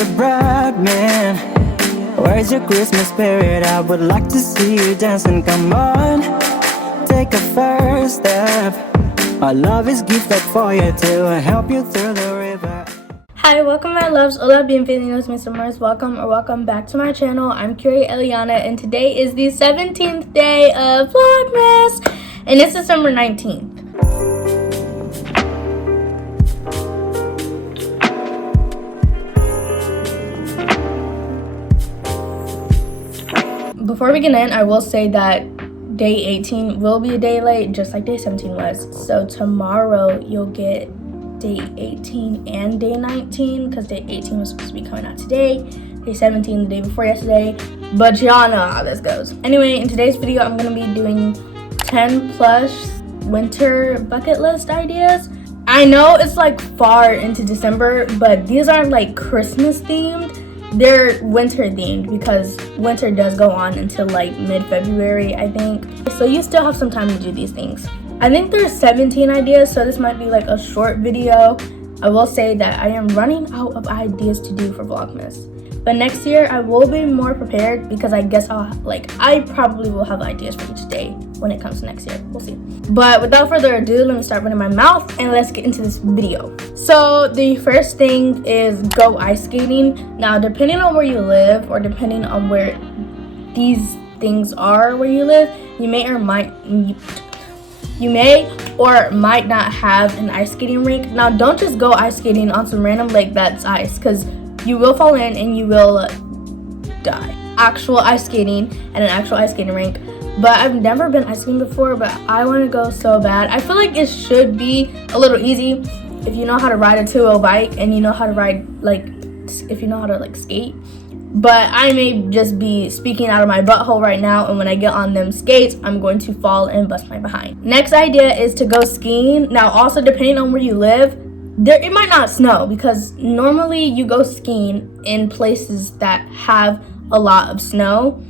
the bride, man. Where's your Christmas spirit? I would like to see you dancing. Come on, take a first step. My love is gifted for you to help you through the river. Hi, welcome my loves. Hola, bienvenidos mis amores. Welcome back to my channel. I'm Keyorie Eliaña, and today is the 17th day of Vlogmas, and it's December 19th. Before we get in, I will say that day 18 will be a day late, just like day 17 was. So tomorrow you'll get day 18 and day 19, because day 18 was supposed to be coming out today, day 17 the day before yesterday, but y'all know how this goes. Anyway, in today's video I'm going to be doing 10 plus winter bucket list ideas. I know it's like far into December, but these aren't like Christmas themed. They're winter themed because winter does go on until like mid-February, I think. So you still have some time to do these things. I think there's 17 ideas, so this might be like a short video. I will say that I am running out of ideas to do for Vlogmas. But next year I will be more prepared, because I guess I probably will have ideas for each day when it comes to next year. We'll see. But without further ado, let me start running my mouth and let's get into this video. So the first thing is go ice skating. Now, depending on where you live, or depending on where these things are where you live, you may or might not have an ice skating rink. Now, don't just go ice skating on some random lake that's ice, because you will fall in and you will die. Actual ice skating at an actual ice skating rink. But I've never been ice skating before, but I want to go so bad. I feel like it should be a little easy if you know how to ride a 2-wheel bike and you know how to ride, if you know how to skate. But I may just be speaking out of my butthole right now, and when I get on them skates, I'm going to fall and bust my behind. Next idea is to go skiing. Now, also depending on where you live, it might not snow, because normally you go skiing in places that have a lot of snow,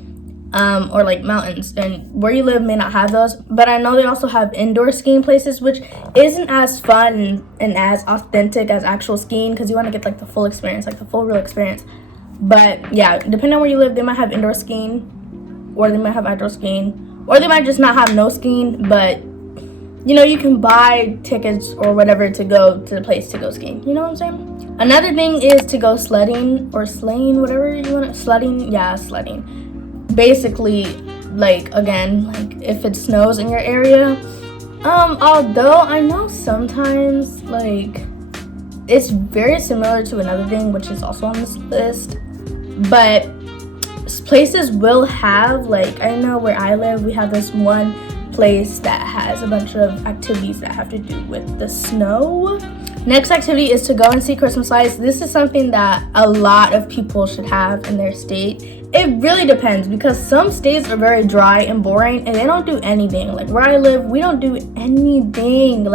or like mountains, and where you live may not have those. But I know they also have indoor skiing places, which isn't as fun and as authentic as actual skiing, because you want to get like the full experience, like the full real experience. But yeah, depending on where you live, they might have indoor skiing, or they might have outdoor skiing, or they might just not have no skiing. But you know, you can buy tickets or whatever to go to the place to go skiing. You know what I'm saying? Another thing is to go sledding or sleighing, whatever you want. Sledding, yeah, sledding. Basically, again, if it snows in your area. Although I know sometimes it's very similar to another thing, which is also on this list. But places will have, I know where I live, we have this one place that has a bunch of activities that have to do with the snow. Next activity is to go and see Christmas lights. This is something that a lot of people should have in their state. It really depends, because some states are very dry and boring and they don't do anything. Like where I live, we don't do anything.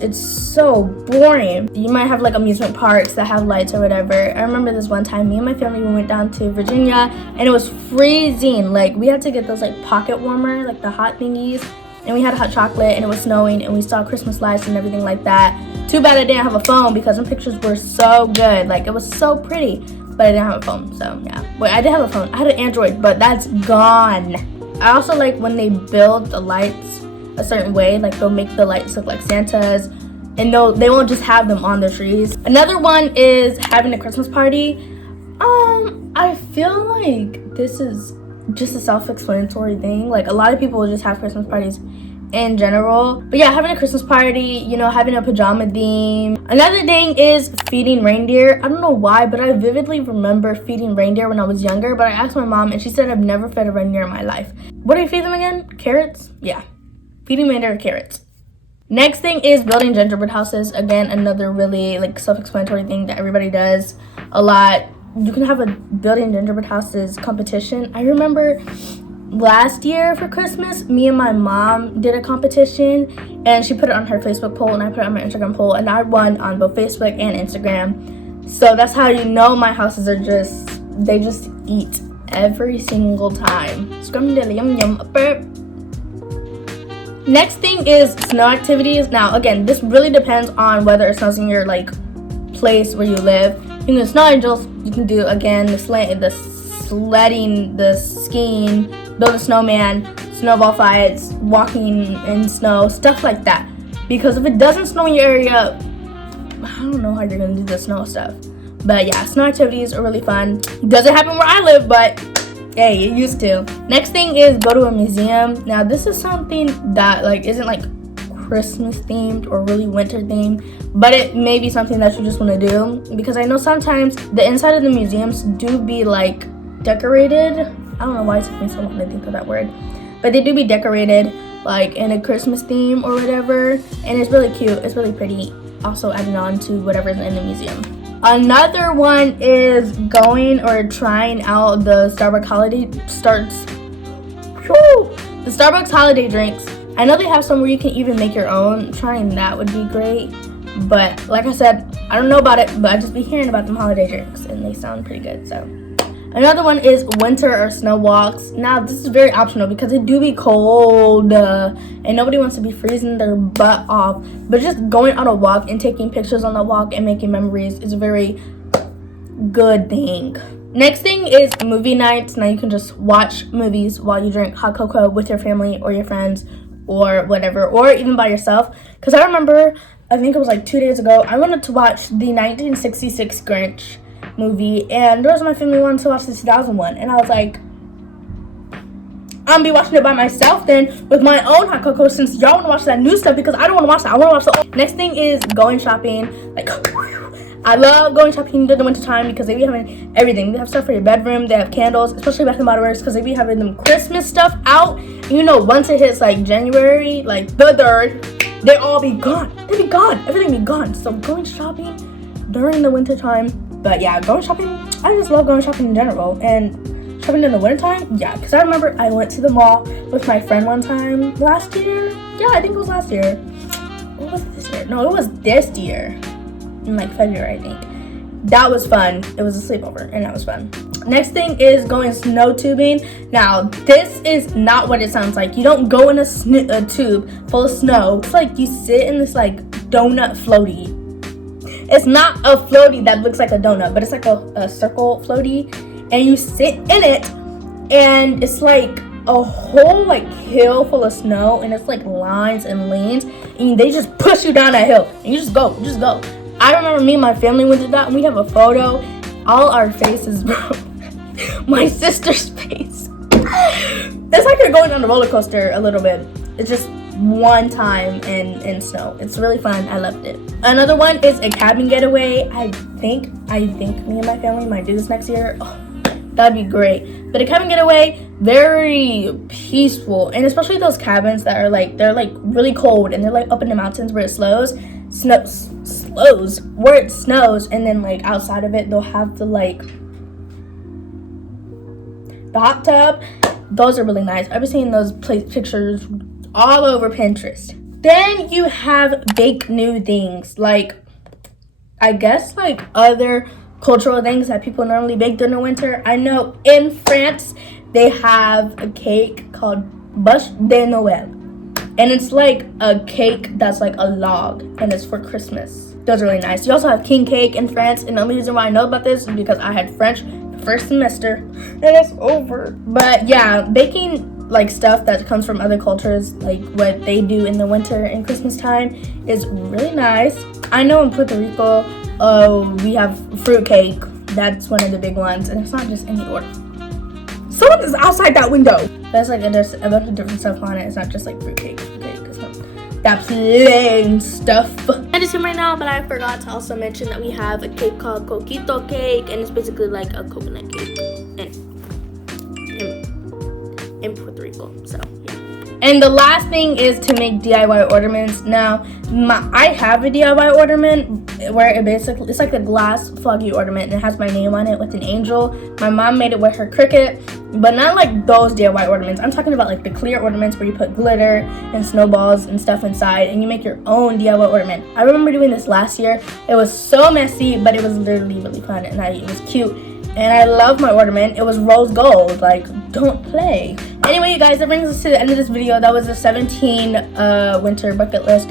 It's so boring. You might have amusement parks that have lights or whatever. I remember this one time, me and my family, we went down to Virginia and it was freezing. We had to get those pocket warmer, the hot thingies, and we had hot chocolate, and it was snowing, and we saw Christmas lights and everything like that. Too bad I didn't have a phone, because some pictures were so good. It was so pretty, but I didn't have a phone, so yeah. Wait, I did have a phone. I had an Android, but that's gone. I also like when they build the lights a certain way, they'll make the lights look like Santa's, and they won't just have them on the trees. Another one is having a Christmas party. I feel like this is just a self-explanatory thing. A lot of people will just have Christmas parties in general. But yeah, having a Christmas party, having a pajama theme. Another thing is feeding reindeer. I don't know why, but I vividly remember feeding reindeer when I was younger, but I asked my mom and she said I've never fed a reindeer in my life. What do you feed them again? Carrots? Yeah. Feeding reindeer carrots. Next thing is building gingerbread houses. Again, another really self-explanatory thing that everybody does a lot. You can have a building gingerbread houses competition. I remember last year for Christmas, me and my mom did a competition, and she put it on her Facebook poll and I put it on my Instagram poll, and I won on both Facebook and Instagram. So that's how you know my houses are they just eat every single time. Next thing is snow activities. Now again, this really depends on whether it snows in your place where you live. You can do snow angels. You can do, again, the sledding, the skiing, build a snowman, snowball fights, walking in snow, stuff like that. Because if it doesn't snow in your area, I don't know how you're gonna do the snow stuff. But yeah, snow activities are really fun. Doesn't happen where I live, but hey, it used to. Next thing is go to a museum. Now this is something that like isn't like Christmas themed or really winter themed, but it may be something that you just want to do, because I know sometimes the inside of the museums do be like decorated. I don't know why it took me so long to think of that word, but they do be decorated like in a Christmas theme or whatever, and it's really cute, it's really pretty, also adding on to whatever's in the museum. Another one is going or trying out the Starbucks holiday drinks. I know they have some where you can even make your own. Trying that would be great, but like I said, I don't know about it, but I just be hearing about them holiday drinks and they sound pretty good. So another one is winter or snow walks. Now this is very optional because it do be cold and nobody wants to be freezing their butt off, but just going on a walk and taking pictures on the walk and making memories is a very good thing. Next thing is movie nights. Now you can just watch movies while you drink hot cocoa with your family or your friends or whatever, or even by yourself. Because I remember, I think it was like 2 days ago, I wanted to watch the 1966 Grinch movie, and the rest of my family wanted to watch the 2001, and I was like, I'm gonna be watching it by myself then with my own hot cocoa, since y'all want to watch that new stuff, because I don't want to watch that. I want to watch the old. Next thing is going shopping. Like, I love going shopping in the winter time because they be having everything. They have stuff for your bedroom. They have candles, especially Bath and Body Works, because they be having them Christmas stuff out. And you know, once it hits like January, like the 3rd, they all be gone. They be gone. Everything be gone. So going shopping during the winter time. But yeah, going shopping, I just love going shopping in general. And shopping in the winter time, yeah, because I remember I went to the mall with my friend one time last year. Yeah, I think it was last year. What was it this year? No, it was this year. In like February, I think. That was fun. It was a sleepover and that was fun. Next thing is going snow tubing. Now this is not what it sounds like. You don't go in a tube full of snow. It's like you sit in this like donut floaty. It's not a floaty that looks like a donut, but it's like a circle floaty, and you sit in it, and it's like a whole like hill full of snow, and it's like lines and lanes, and they just push you down that hill and you just go. I remember me and my family went to that, and we have a photo. All our faces, bro. My sister's face. It's like you're going on a roller coaster a little bit. It's just one time in snow. It's really fun. I loved it. Another one is a cabin getaway. I think me and my family might do this next year. Oh, that'd be great. But a cabin getaway, very peaceful, and especially those cabins that are like, they're like really cold and they're like up in the mountains where it snows, and then like outside of it they'll have the hot tub. Those are really nice. I've been seeing those pictures all over Pinterest. Then you have bake new things, like I guess like other cultural things that people normally bake during the winter. I know in France they have a cake called Bûche de Noël, and it's like a cake that's like a log, and it's for Christmas. Those are really nice. You also have king cake in France, and the only reason why I know about this is because I had French the first semester, and it's over. But yeah, baking like stuff that comes from other cultures, like what they do in the winter and Christmas time, is really nice. I know in Puerto Rico, we have fruit cake. That's one of the big ones, and it's not just any order. Someone is outside that window. There's like there's a bunch of different stuff on it. It's not just like fruit cake. It's not that plain stuff. I just right now, but I forgot to also mention that we have a cake called coquito cake, and it's basically like a coconut cake in Puerto Rico. So yeah. And the last thing is to make DIY ornaments. Now, I have a DIY ornament where it's like a glass foggy ornament, and it has my name on it with an angel. My mom made it with her Cricut, but not like those DIY ornaments. I'm talking about like the clear ornaments where you put glitter and snowballs and stuff inside, and you make your own DIY ornament. I remember doing this last year. It was so messy, but it was literally really fun, and it was cute. And I love my ornament. It was rose gold. Like, don't play. Anyway, you guys, that brings us to the end of this video. That was the 17 winter bucket list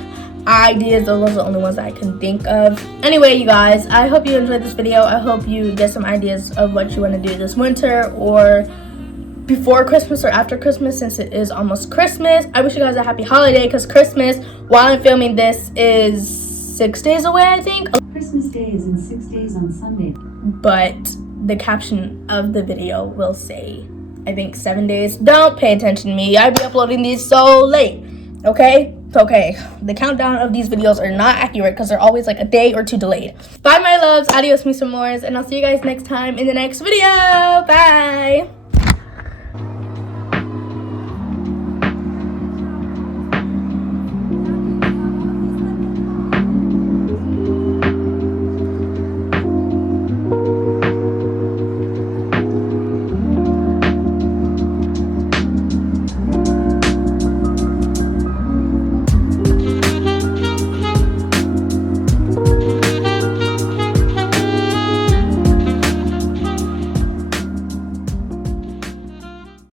ideas. Those are the only ones that I can think of. Anyway, you guys, I hope you enjoyed this video. I hope you get some ideas of what you want to do this winter or before Christmas or after Christmas, since it is almost Christmas. I wish you guys a happy holiday, because Christmas, while I'm filming this, is 6 days away, I think. Christmas Day is in 6 days on Sunday. But the caption of the video will say, I think 7 days. Don't pay attention to me. I be uploading these so late. Okay? Okay. The countdown of these videos are not accurate because they're always like a day or two delayed. Bye, my loves. Adios, mis amores. And I'll see you guys next time in the next video. Bye.